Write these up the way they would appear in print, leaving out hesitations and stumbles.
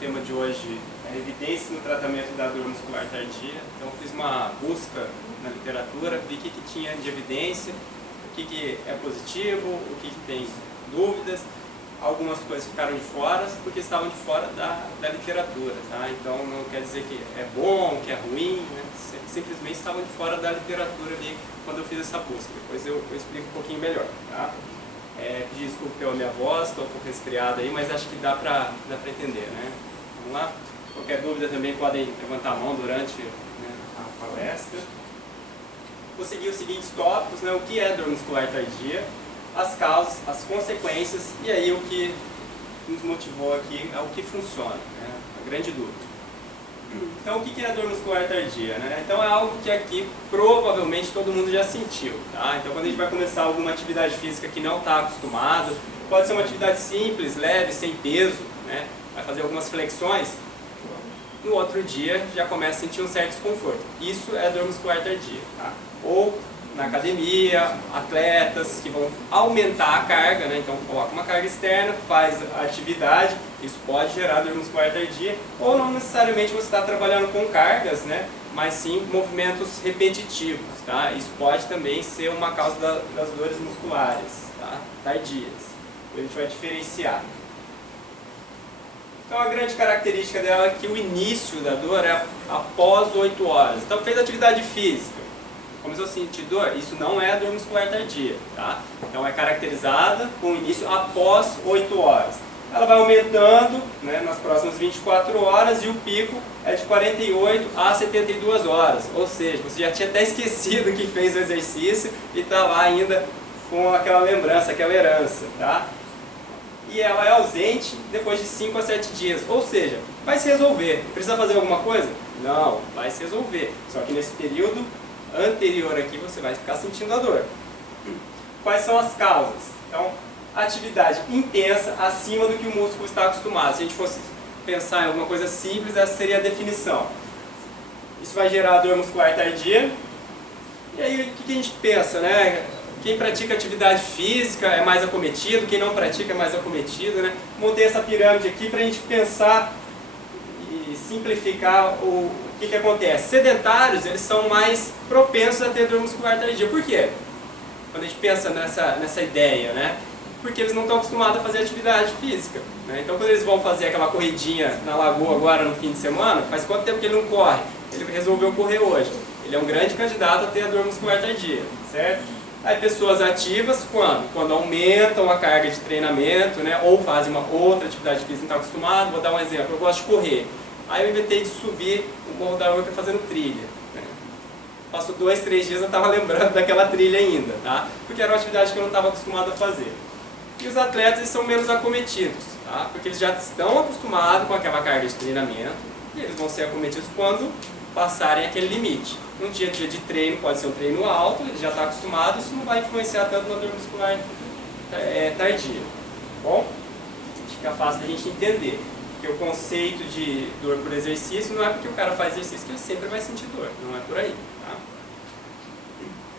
tema de hoje é evidências no tratamento da dor muscular tardia. Então fiz uma busca na literatura, vi o que tinha de evidência, o que é positivo, o que tem dúvidas. Algumas coisas ficaram de fora porque estavam de fora da literatura, tá? Então não quer dizer que é bom, que é ruim, né? Simplesmente estavam de fora da literatura ali quando eu fiz essa busca. Depois eu explico um pouquinho melhor, tá? Pedir desculpa pela minha voz, estou um pouco resfriado aí, mas acho que dá pra entender, né? Vamos lá? Qualquer dúvida também podem levantar a mão durante, né, a palestra. Vou seguir os seguintes tópicos, né? O que é dor muscular tardia, as causas, as consequências e aí o que nos motivou aqui é o que funciona, né? A grande dúvida. Então o que é a dor muscular tardia, né? Então é algo que aqui provavelmente todo mundo já sentiu, tá? Então quando a gente vai começar alguma atividade física que não está acostumado, pode ser uma atividade simples, leve, sem peso, né? Vai fazer algumas flexões, no outro dia já começa a sentir um certo desconforto. Isso é dor muscular tardia, tá? Ou na academia, atletas que vão aumentar a carga, né? Então coloca uma carga externa, faz a atividade, isso pode gerar dor muscular tardia, ou não necessariamente você está trabalhando com cargas, né? Mas sim movimentos repetitivos, tá? Isso pode também ser uma causa das dores musculares, tá? Tardias. A gente vai diferenciar. Então a grande característica dela é que o início da dor é após 8 horas. Então fez atividade física, começou a sentir dor, isso não é dor muscular tardia, tá? Então é caracterizada com o início após 8 horas. Ela vai aumentando, né, nas próximas 24 horas e o pico é de 48 a 72 horas. Ou seja, você já tinha até esquecido que fez o exercício e está lá ainda com aquela lembrança, aquela herança, tá? E ela é ausente depois de 5 a 7 dias. Ou seja, vai se resolver. Precisa fazer alguma coisa? Não, vai se resolver. Só que nesse período anterior aqui você vai ficar sentindo a dor. Quais são as causas? Então, atividade intensa acima do que o músculo está acostumado. Se a gente fosse pensar em alguma coisa simples, essa seria a definição. Isso vai gerar dor muscular tardia. E aí o que a gente pensa, né? Quem pratica atividade física é mais acometido, quem não pratica é mais acometido, né? Montei essa pirâmide aqui para a gente pensar e simplificar o que acontece. Sedentários, eles são mais propensos a ter dor muscular tardia. Por quê? Quando a gente pensa nessa ideia, né? Porque eles não estão acostumados a fazer atividade física, né? Então quando eles vão fazer aquela corridinha na lagoa agora no fim de semana, faz quanto tempo que ele não corre? Ele resolveu correr hoje. Ele é um grande candidato a ter a dor muscular tardia, certo? Aí pessoas ativas, quando aumentam a carga de treinamento, né? Ou fazem uma outra atividade física que não está acostumado. Vou dar um exemplo, eu gosto de correr. Aí eu inventei de subir o Morro da Urca fazendo trilha, né? Passou 2, 3 dias eu estava lembrando daquela trilha ainda, tá? Porque era uma atividade que eu não estava acostumado a fazer. E os atletas eles são menos acometidos, tá? Porque eles já estão acostumados com aquela carga de treinamento e eles vão ser acometidos quando passarem aquele limite. Num dia a dia de treino, pode ser um treino alto, ele já está acostumado, isso não vai influenciar tanto na dor muscular tardia. Bom, fica fácil da gente entender. Porque o conceito de dor por exercício não é porque o cara faz exercício que ele sempre vai sentir dor, não é por aí, tá?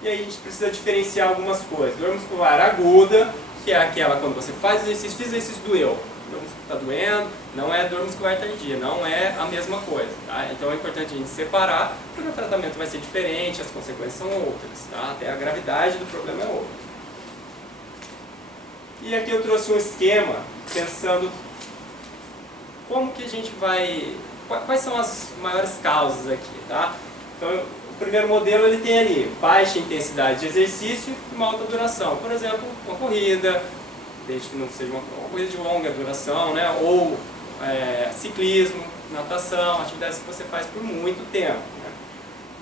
E aí a gente precisa diferenciar algumas coisas. Dor muscular aguda, que é aquela quando você faz exercício, fiz exercício, doeu. O músculo está doendo, não é dor muscular tardia, não é a mesma coisa, tá? Então é importante a gente separar, porque o tratamento vai ser diferente, as consequências são outras, tá? Até a gravidade do problema é outra. E aqui eu trouxe um esquema pensando como que a gente vai... Quais são as maiores causas aqui, tá? Então, o primeiro modelo ele tem ali baixa intensidade de exercício e uma alta duração. Por exemplo, uma corrida, desde que não seja uma corrida de longa duração, né? Ou ciclismo, natação, atividades que você faz por muito tempo, né?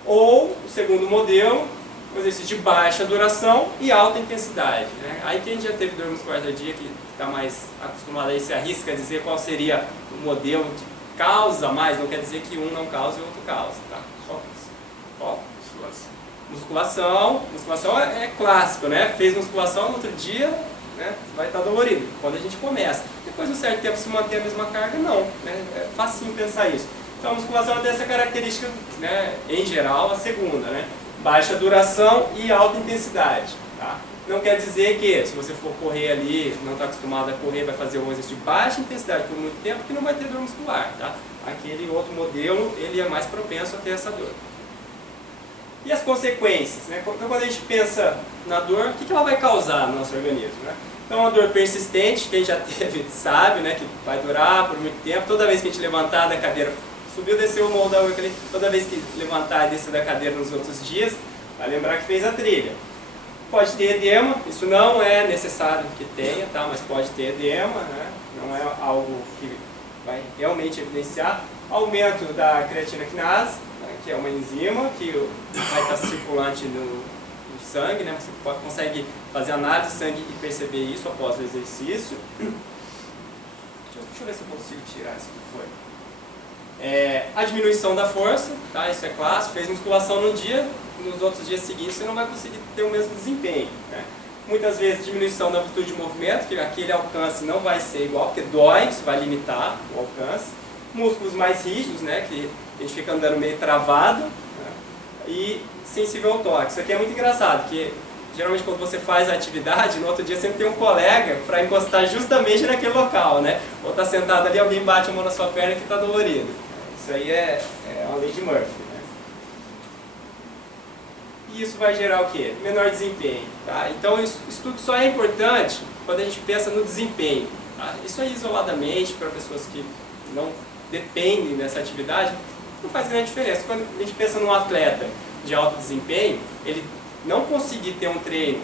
Ou, o segundo modelo, um exercício de baixa duração e alta intensidade, né? Aí quem já teve dor muscular tardia, que está mais acostumado aí, se arrisca a dizer qual seria o modelo que causa mais, não quer dizer que um não causa e o outro causa, tá? Só isso. Ó, musculação. Musculação é clássico, né? Fez musculação no outro dia, né? Vai estar dolorido. Quando a gente começa. Depois de um certo tempo se manter a mesma carga, não, né? É facinho pensar isso. Então a musculação tem essa característica, né? Em geral, a segunda, né? Baixa duração e alta intensidade. Tá? Não quer dizer que se você for correr ali, não está acostumado a correr, vai fazer um exercício de baixa intensidade por muito tempo, que não vai ter dor muscular. Tá? Aquele outro modelo, ele é mais propenso a ter essa dor. E as consequências, né? Então, quando a gente pensa na dor, o que ela vai causar no nosso organismo, né? Então, uma dor persistente, quem já teve sabe, né, que vai durar por muito tempo. Toda vez que a gente levantar da cadeira, subiu, desceu o morro da Eucalipto, toda vez que levantar e descer da cadeira nos outros dias, vai lembrar que fez a trilha. Pode ter edema, isso não é necessário que tenha, tá? Mas pode ter edema, né? Não é algo que vai realmente evidenciar. Aumento da creatina quinase, que é uma enzima que vai estar circulante no sangue, né? Você consegue fazer análise de sangue e perceber isso após o exercício. Deixa eu ver se eu consigo tirar isso que foi. A diminuição da força, tá? Isso é clássico. Fez musculação no dia, nos outros dias seguintes você não vai conseguir ter o mesmo desempenho, né? Muitas vezes diminuição da amplitude de movimento, que aquele alcance não vai ser igual, porque dói, isso vai limitar o alcance. Músculos mais rígidos, né? Que a gente fica andando meio travado, né? E sensível ao toque. Isso aqui é muito engraçado, porque geralmente quando você faz a atividade, no outro dia sempre tem um colega para encostar justamente naquele local, né? Ou está sentado ali, alguém bate a mão na sua perna que está dolorido. Isso aí é uma lei de Murphy, né? E isso vai gerar o quê? Menor desempenho, tá? Então isso tudo só é importante quando a gente pensa no desempenho, tá? Isso aí isoladamente, para pessoas que não dependem dessa atividade, não faz grande diferença. Quando a gente pensa num atleta de alto desempenho, ele não conseguir ter um treino,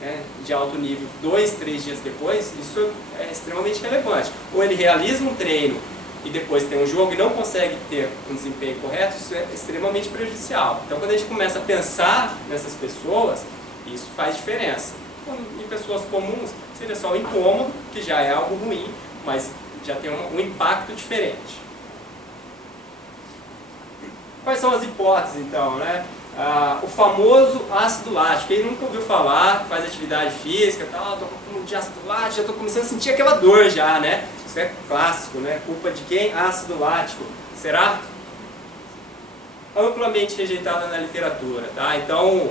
né, de alto nível 2, 3 dias depois, isso é extremamente relevante. Ou ele realiza um treino e depois tem um jogo e não consegue ter um desempenho correto, isso é extremamente prejudicial. Então quando a gente começa a pensar nessas pessoas, isso faz diferença. Em pessoas comuns seria só um incômodo, que já é algo ruim, mas já tem um impacto diferente. Quais são as hipóteses, então, né? O famoso ácido lático. Quem nunca ouviu falar, faz atividade física, tal, estou com de ácido lático, já estou começando a sentir aquela dor já, né? Isso é clássico, né? Culpa de quem? Ácido lático. Será? Amplamente rejeitada na literatura, tá? Então,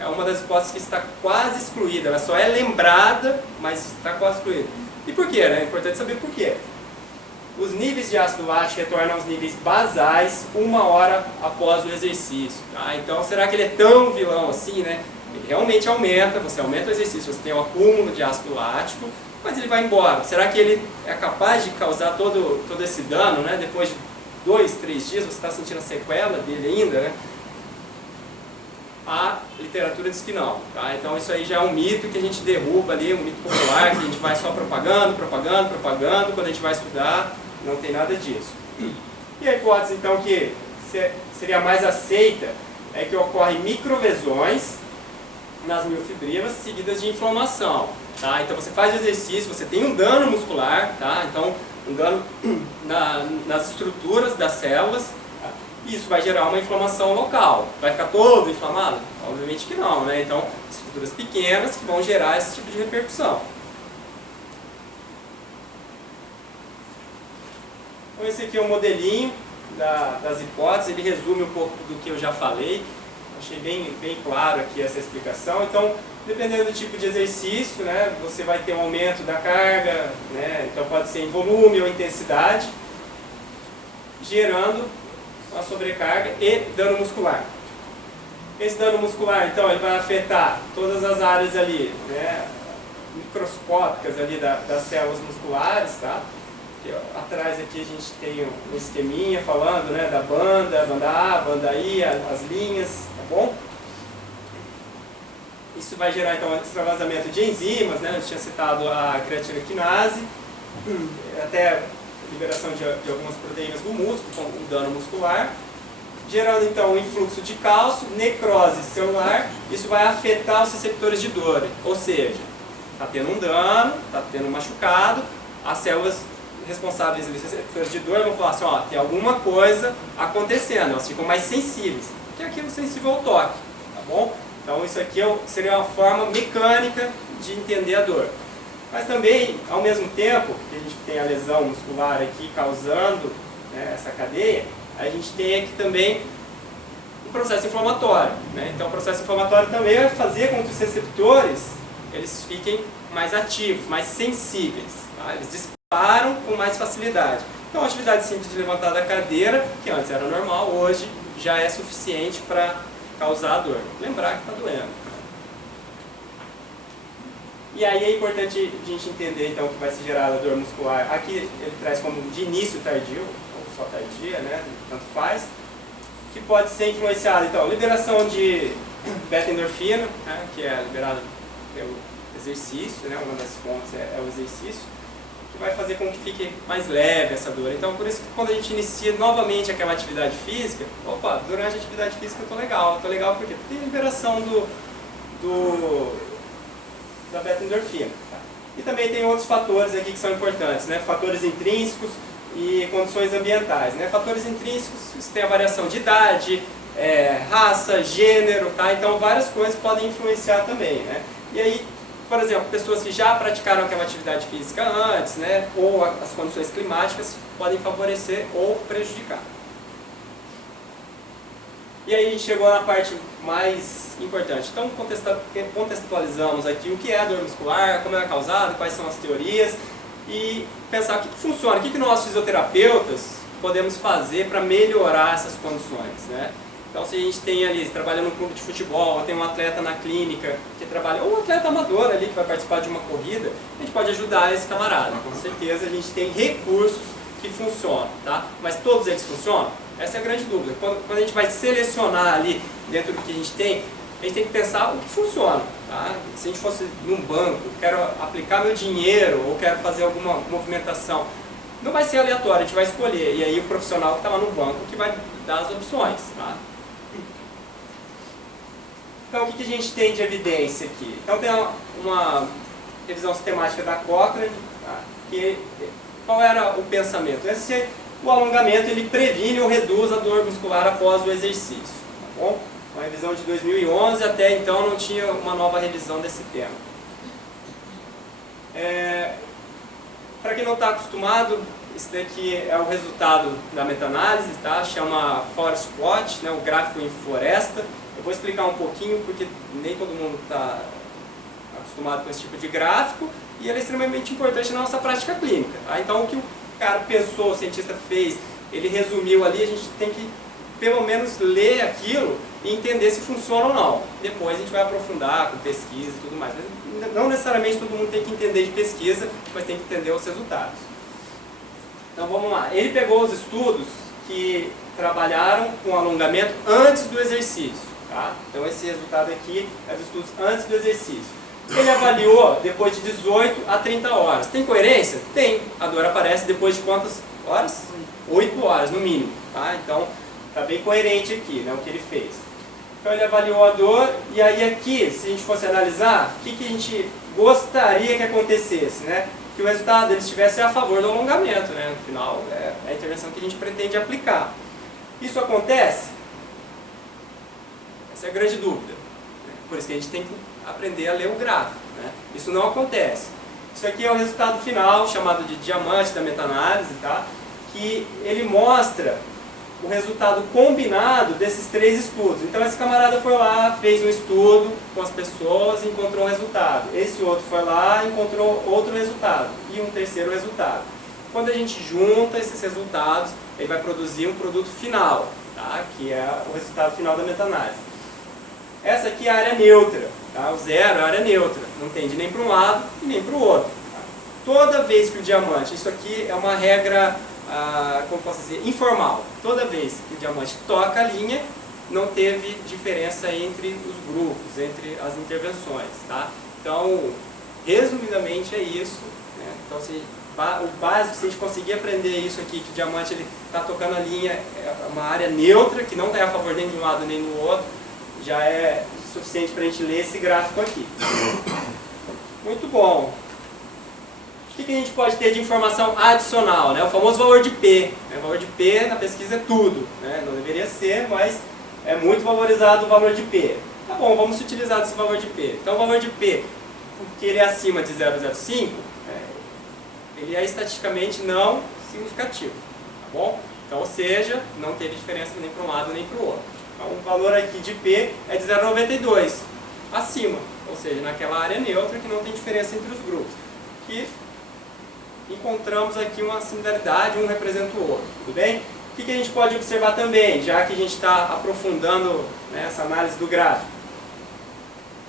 é uma das hipóteses que está quase excluída. Ela só é lembrada, mas está quase excluída. E por quê, né? É importante saber por quê. Os níveis de ácido lático retornam aos níveis basais 1 hora após o exercício. Tá? Então, será que ele é tão vilão assim, né? Ele realmente aumenta, você aumenta o exercício, você tem um acúmulo de ácido lático, mas ele vai embora. Será que ele é capaz de causar todo esse dano, né? Depois de 2, 3 dias, você está sentindo a sequela dele ainda, né? A literatura diz que não. Tá? Então, isso aí já é um mito que a gente derruba ali, um mito popular, que a gente vai só propagando, quando a gente vai estudar, não tem nada disso. E a hipótese, então, que seria mais aceita é que ocorrem microlesões nas miofibrilas seguidas de inflamação. Tá? Então, você faz o exercício, você tem um dano muscular, tá? Então, um dano nas estruturas das células, tá? E isso vai gerar uma inflamação local. Vai ficar todo inflamado? Obviamente que não, né? Então, estruturas pequenas que vão gerar esse tipo de repercussão. Então, esse aqui é um modelinho das hipóteses, ele resume um pouco do que eu já falei. Achei bem claro aqui essa explicação. Então, dependendo do tipo de exercício, né, você vai ter um aumento da carga, né, então pode ser em volume ou intensidade, gerando uma sobrecarga e dano muscular. Esse dano muscular, então, ele vai afetar todas as áreas ali, né, microscópicas ali das células musculares, tá? Atrás aqui a gente tem um esqueminha falando, né, da banda A, banda I, as linhas, tá bom? Isso vai gerar então extravasamento de enzimas, né? Eu tinha citado a creatina quinase, até liberação de algumas proteínas do músculo, com um dano muscular, gerando então um influxo de cálcio, necrose celular. Isso vai afetar os receptores de dor, ou seja, está tendo um dano, está tendo um machucado, as células responsáveis pelos receptores de dor vão falar assim, ó, tem alguma coisa acontecendo, elas ficam mais sensíveis, que é aquilo sensível ao toque, tá bom? Então isso aqui seria uma forma mecânica de entender a dor. Mas também, ao mesmo tempo que a gente tem a lesão muscular aqui causando, né, essa cadeia, a gente tem aqui também um processo inflamatório, né? Então o processo inflamatório também vai fazer com que os receptores eles fiquem mais ativos, mais sensíveis, tá? Eles disparam com mais facilidade. Então a atividade simples de levantar da cadeira, que antes era normal, hoje já é suficiente para causar dor. Lembrar que está doendo. E aí é importante a gente entender então o que vai se gerar a dor muscular. Aqui ele traz como de início tardio, ou só tardia, né? Tanto faz, que pode ser influenciado, então, liberação de beta-endorfina, né? Que é liberada pelo exercício, né? Uma das fontes é o exercício, que vai fazer com que fique mais leve essa dor. Então, por isso que quando a gente inicia novamente aquela atividade física, opa, durante a atividade física eu tô legal por quê? Porque tem liberação da beta-endorfina. Tá? E também tem outros fatores aqui que são importantes, né? Fatores intrínsecos e condições ambientais. Né? Fatores intrínsecos, isso tem a variação de idade, raça, gênero, tá? Então várias coisas podem influenciar também. Né? E aí, por exemplo, pessoas que já praticaram aquela atividade física antes, né? Ou as condições climáticas podem favorecer ou prejudicar. E aí a gente chegou na parte mais importante. Então contextualizamos aqui o que é a dor muscular, como é causada, quais são as teorias e pensar o que funciona, o que nós fisioterapeutas podemos fazer para melhorar essas condições, né? Então se a gente tem ali, trabalha num clube de futebol, tem um atleta na clínica que trabalha, ou um atleta amador ali que vai participar de uma corrida, a gente pode ajudar esse camarada. Com certeza a gente tem recursos que funcionam, tá? Mas todos eles funcionam? Essa é a grande dúvida. Quando a gente vai selecionar ali dentro do que a gente tem que pensar o que funciona. Tá? Se a gente fosse num banco, quero aplicar meu dinheiro ou quero fazer alguma movimentação, não vai ser aleatório, a gente vai escolher. E aí o profissional que está lá no banco que vai dar as opções. Tá? Então o que a gente tem de evidência aqui? Então tem uma revisão sistemática da Cochrane, tá? Qual era o pensamento? O alongamento ele previne ou reduz a dor muscular após o exercício. Tá bom? Uma revisão de 2011, até então não tinha uma nova revisão desse tema. Para quem não está acostumado, esse daqui é o resultado da meta-análise, tá? Chama Forest Plot, né? O gráfico em floresta. Eu vou explicar um pouquinho porque nem todo mundo está acostumado com esse tipo de gráfico e ele é extremamente importante na nossa prática clínica. Tá? Então o que o cara pensou, o cientista fez, ele resumiu ali, a gente tem que pelo menos ler aquilo e entender se funciona ou não. Depois a gente vai aprofundar com pesquisa e tudo mais. Mas não necessariamente todo mundo tem que entender de pesquisa, mas tem que entender os resultados. Então vamos lá. Ele pegou os estudos que trabalharam com alongamento antes do exercício. Tá? Então esse resultado aqui é dos estudos antes do exercício. Ele avaliou depois de 18 a 30 horas. Tem coerência? Tem. A dor aparece depois de quantas horas? 8 horas no mínimo. Tá? Então está bem coerente aqui, né, o que ele fez. Então ele avaliou a dor e aí aqui, se a gente fosse analisar, o que a gente gostaria que acontecesse, né? Que o resultado ele estivesse a favor do alongamento, né? No final é a intervenção que a gente pretende aplicar. Isso acontece? Essa é a grande dúvida. Por isso que a gente tem que aprender a ler o gráfico. Né? Isso não acontece. Isso aqui é o resultado final, chamado de diamante da meta-análise, tá? Que ele mostra o resultado combinado desses 3 estudos. Então esse camarada foi lá, fez um estudo com as pessoas e encontrou um resultado. Esse outro foi lá e encontrou outro resultado. E um terceiro resultado. Quando a gente junta esses resultados, ele vai produzir um produto final, tá? Que é o resultado final da meta-análise. Essa aqui é a área neutra. Tá? O zero é a área neutra. Não tende nem para um lado e nem para o outro. Tá? Toda vez que o diamante, isso aqui é uma regra, como posso dizer, informal. Toda vez que o diamante toca a linha, não teve diferença entre os grupos, entre as intervenções. Tá? Então, resumidamente é isso. Né? Então, o básico, se a gente conseguir aprender isso aqui, que o diamante está tocando a linha, é uma área neutra, que não está a favor nem de um lado nem do outro, já é suficiente para a gente ler esse gráfico aqui. Muito bom. O que a gente pode ter de informação adicional? Né? O famoso valor de P. O valor de P na pesquisa é tudo. Né? Não deveria ser, mas é muito valorizado o valor de P. Tá bom, vamos utilizar esse valor de P. Então o valor de P, porque ele é acima de 0,05, ele é estatisticamente não significativo. Tá bom? Então, ou seja, não teve diferença nem para um lado nem para o outro. Então o valor aqui de P é de 0,92, acima, ou seja, naquela área neutra que não tem diferença entre os grupos. Que encontramos aqui uma similaridade, um representa o outro, tudo bem? O que a gente pode observar também, já que a gente está aprofundando, né, essa análise do gráfico?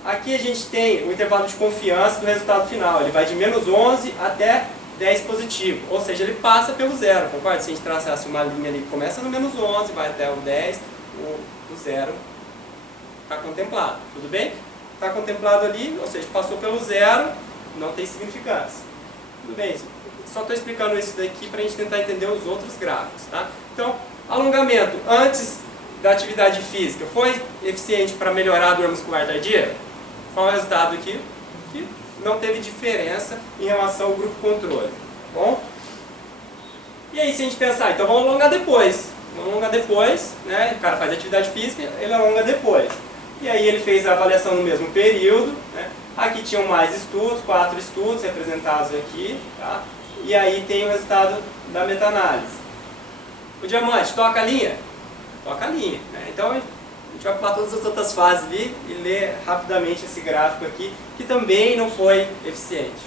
Aqui a gente tem o intervalo de confiança do resultado final, ele vai de menos 11 até 10 positivo, ou seja, ele passa pelo zero, concorda? Se a gente traçasse uma linha ali que começa no menos 11, vai até o 10, o zero está contemplado, tudo bem? Está contemplado ali, ou seja, passou pelo zero, não tem significância. Tudo bem? Só estou explicando isso daqui para a gente tentar entender os outros gráficos, tá? Então, alongamento antes da atividade física foi eficiente para melhorar a dor muscular tardia? Qual é o resultado aqui? Que não teve diferença em relação ao grupo controle, tá bom? E aí, se a gente pensar, então vamos alongar depois. Vamos alongar depois, né? O cara faz atividade física, ele alonga depois. E aí ele fez a avaliação no mesmo período, né? Aqui tinham mais estudos, 4 estudos representados aqui, tá? E aí tem o resultado da meta-análise. O diamante, toca a linha? Toca a linha, né? Então a gente vai pular todas as outras fases ali e ler rapidamente esse gráfico aqui, que também não foi eficiente.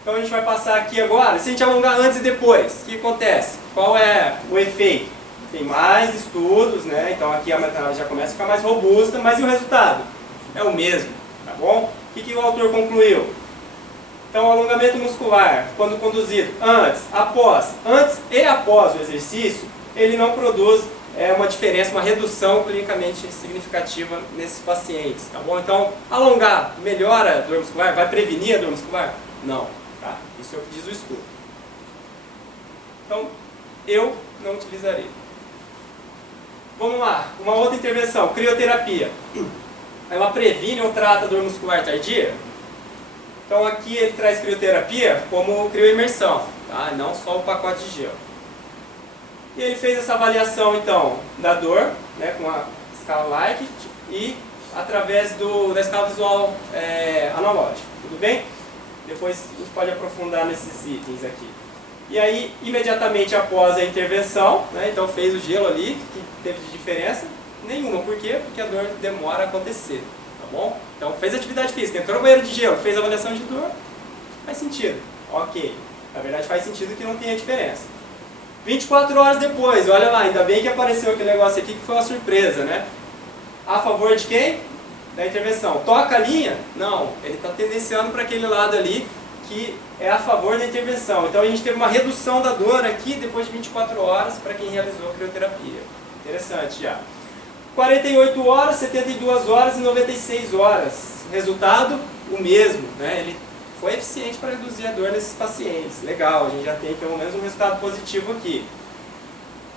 Então a gente vai passar aqui agora, se a gente alongar antes e depois, o que acontece? Qual é o efeito? Tem mais estudos, né? Então aqui a meta-análise já começa a ficar mais robusta, mas e o resultado? É o mesmo, tá bom? O que o autor concluiu? Então o alongamento muscular, quando conduzido antes e após o exercício, ele não produz uma diferença, uma redução clinicamente significativa nesses pacientes, tá bom? Então, alongar melhora a dor muscular? Vai prevenir a dor muscular? Não, tá? Isso é o que diz o estudo. Então, eu não utilizaria. Vamos lá, uma outra intervenção, crioterapia. Ela previne ou trata a dor muscular tardia? Então aqui ele traz crioterapia como crioimersão, tá? Não só o pacote de gelo. E ele fez essa avaliação então da dor, né, com a escala Likert e através da escala visual analógica, tudo bem? Depois a gente pode aprofundar nesses itens aqui. E aí, imediatamente após a intervenção, né, então fez o gelo ali, que teve de diferença? Nenhuma. Por quê? Porque a dor demora a acontecer, tá bom? Então fez atividade física, entrou no banheiro de gelo, fez a avaliação de dor, faz sentido. Ok. Na verdade faz sentido que não tenha diferença. 24 horas depois, olha lá, ainda bem que apareceu aquele negócio aqui que foi uma surpresa, né? A favor de quem? Da intervenção. Toca a linha? Não, ele está tendenciando para aquele lado ali que é a favor da intervenção. Então a gente teve uma redução da dor aqui depois de 24 horas para quem realizou a crioterapia. Interessante já. 48 horas, 72 horas e 96 horas. Resultado, o mesmo, né? Ele foi eficiente para reduzir a dor nesses pacientes. Legal, a gente já tem pelo menos um resultado positivo aqui.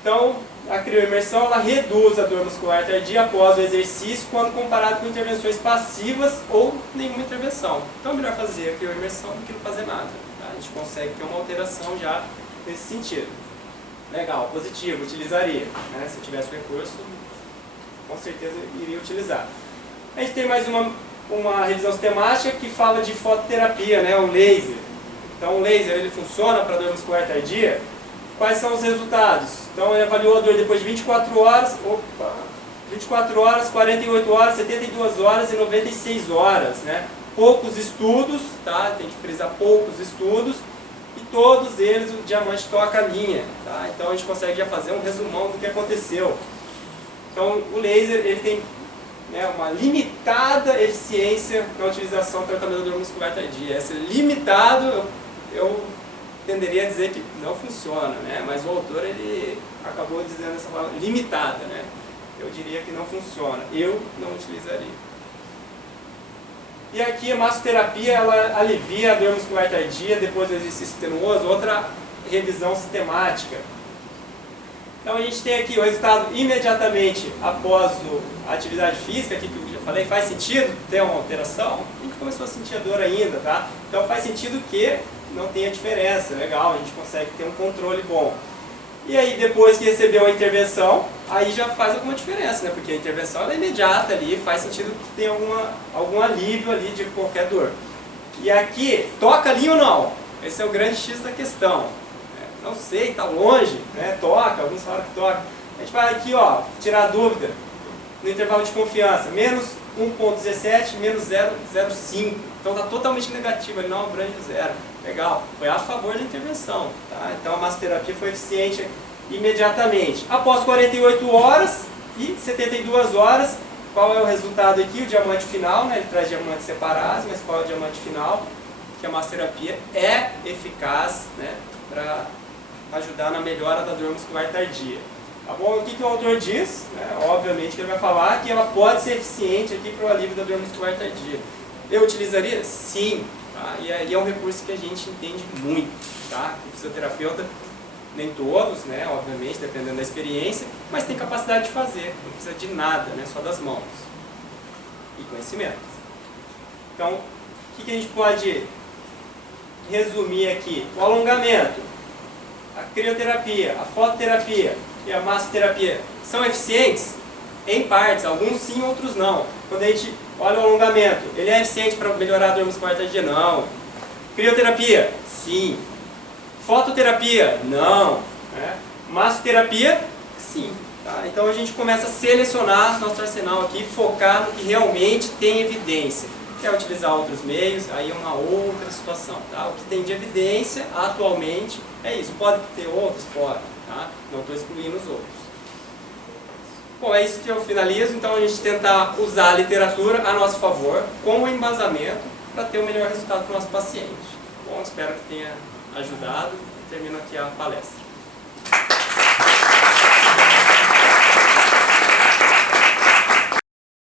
Então, a crioimersão ela reduz a dor muscular tardia após o exercício quando comparado com intervenções passivas ou nenhuma intervenção. Então é melhor fazer a crioimersão do que não fazer nada. Tá? A gente consegue ter uma alteração já nesse sentido. Legal, positivo, utilizaria. Né? Se eu tivesse recurso, com certeza iria utilizar. A gente tem mais uma revisão sistemática que fala de fototerapia, né? O laser. Então o laser ele funciona para dor muscular tardia. Quais são os resultados? Então ele avaliou a dor depois de 24 horas, 24 horas, 48 horas, 72 horas e 96 horas, né? Poucos estudos, tá? Tem que frisar poucos estudos, e todos eles o diamante toca a linha, tá? Então a gente consegue já fazer um resumão do que aconteceu. Então o laser ele tem, né, uma limitada eficiência na utilização do tratamento da dor muscular tardia. Esse limitado eu tenderia a dizer que não funciona, né? Mas o autor ele acabou dizendo essa palavra limitada, né? Eu diria que não funciona. Eu não utilizaria. E aqui a massoterapia ela alivia a dor muscular tardia depois do exercício tenuoso, outra revisão sistemática. Então a gente tem aqui o resultado imediatamente após a atividade física, aqui que eu já falei, faz sentido ter uma alteração? A gente começou a sentir a dor ainda, tá? Então faz sentido que não tenha diferença, legal, a gente consegue ter um controle bom. E aí depois que recebeu a intervenção, aí já faz alguma diferença, né? Porque a intervenção ela é imediata ali, faz sentido que tenha algum alívio ali de qualquer dor. E aqui, toca ali ou não? Esse é o grande X da questão. Não sei, está longe, né? Toca, alguns falam que toca. A gente vai aqui, ó, tirar a dúvida no intervalo de confiança, menos 1.17, menos 0,05. Então está totalmente negativo, ele não abrange zero. Legal, foi a favor da intervenção. Tá? Então a massoterapia foi eficiente imediatamente. Após 48 horas e 72 horas, qual é o resultado aqui? O diamante final, né? Ele traz diamantes separados, mas qual é o diamante final? Que a massoterapia é eficaz, né? Para ajudar na melhora da dor muscular tardia. Tá bom? O que o autor diz? Obviamente que ele vai falar que ela pode ser eficiente aqui para o alívio da dor muscular tardia. Eu utilizaria? Sim. Tá? E aí é um recurso que a gente entende muito. Tá? O fisioterapeuta, nem todos, né? Obviamente, dependendo da experiência, mas tem capacidade de fazer. Não precisa de nada, né? Só das mãos. E conhecimento. Então, o que a gente pode resumir aqui? O alongamento, a crioterapia, a fototerapia e a massoterapia são eficientes? Em partes, alguns sim, outros não. Quando a gente olha o alongamento, ele é eficiente para melhorar a dor muscular tardia? Não. Crioterapia? Sim. Fototerapia? Não. Massoterapia? Sim. Tá? Então a gente começa a selecionar nosso arsenal aqui, focar no que realmente tem evidência. Quer utilizar outros meios, aí é uma outra situação. Tá? O que tem de evidência atualmente é isso. Pode ter outros? Pode. Tá? Não estou excluindo os outros. Bom, é isso que eu finalizo. Então a gente tentar usar a literatura a nosso favor, com o embasamento, para ter o melhor resultado para o nosso paciente. Bom, espero que tenha ajudado. Termino aqui a palestra.